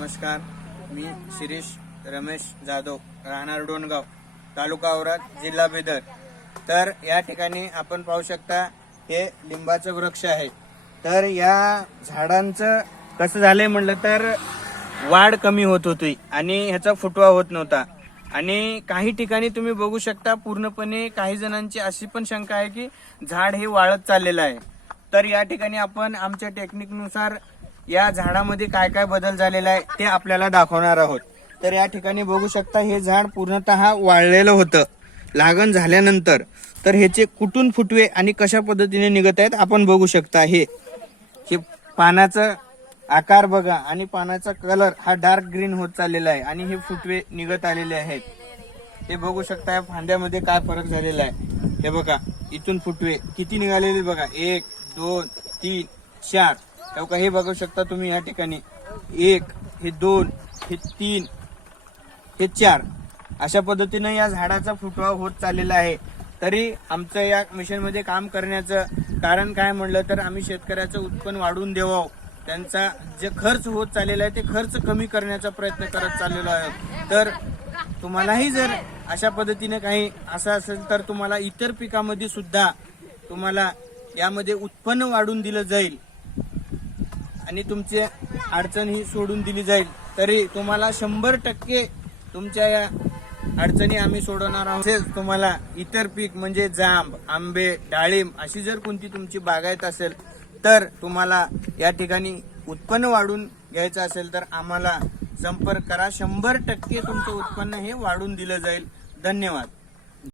नमस्कार, मी शिरीष रमेश जाधव, राहणार डोणगाव, तालुका औराद, जिल्हा बिदर। तर या ठिकाणी आपण पाहू शकता हे लिंबाचं वृक्ष आहे। तर या झाडांचं कसं झालंय म्हणलं तर वाढ कमी होत होती आणि ह्याचा फुटवा होत नव्हता। आणि काही ठिकाणी तुम्ही बघू शकता पूर्णपणे काही जणांची अशी पण शंका आहे की झाड हे वाळत चाललेलं आहे। तर या ठिकाणी आपण आमच्या टेक्निकनुसार या झाडामध्ये काय काय बदल झालेला आहे ते आपल्याला दाखवणार आहोत। तर या ठिकाणी बघू शकता हे झाड पूर्णतः वाळलेलं होतं लागण झाल्यानंतर। तर ह्याचे कुठून फुटवे आणि कशा पद्धतीने निघत आहेत आपण बघू शकता। हे पानाचा आकार बघा आणि पानाचा कलर हा डार्क ग्रीन होत चाललेला आहे आणि हे फुटवे निघत आलेले आहेत। हे बघू शकता या फांद्यामध्ये काय फरक झालेला आहे। हे बघा इथून फुटवे किती निघालेले बघा, 1 2 3 4। हे बघू शकता तुम्ही या ठिकाणी 1 हे 2 हे 3 हे 4 अशा पद्धतीने या झाडाचा फुटवा होत चाललेला आहे। तरी आमचं या मिशन मध्ये काम करण्याचं कारण काय म्हणलं तर आम्ही शेतकऱ्याचं उत्पन्न वाढवून द्यावं, त्यांचा जे खर्च होत चाललेला आहे ते खर्च कमी करण्याचा प्रयत्न करत चाललेलो आहे। तर तुम्हालाही जर अशा पद्धतीने काही असं असेल तर तुम्हाला इतर पिकामध्ये सुद्धा तुम्हाला यामध्ये उत्पन्न वाढून दिलं जाईल आणि तुमची अडचण ही सोडून दिली जाईल। तरी तुम्हाला 100% तुमच्या या अडचणी आम्ही सोडवणार आहोत। तुम्हाला इतर पीक म्हणजे जांब, आंबे, डाळिंब अशी जर कोणती तुमची बागायत असेल तर तुम्हाला या ठिकाणी उत्पन्न वाढून घ्यायचं असेल तर आम्हाला संपर्क करा। 100% तुमचं उत्पन्न हे वाढून दिलं जाईल। धन्यवाद।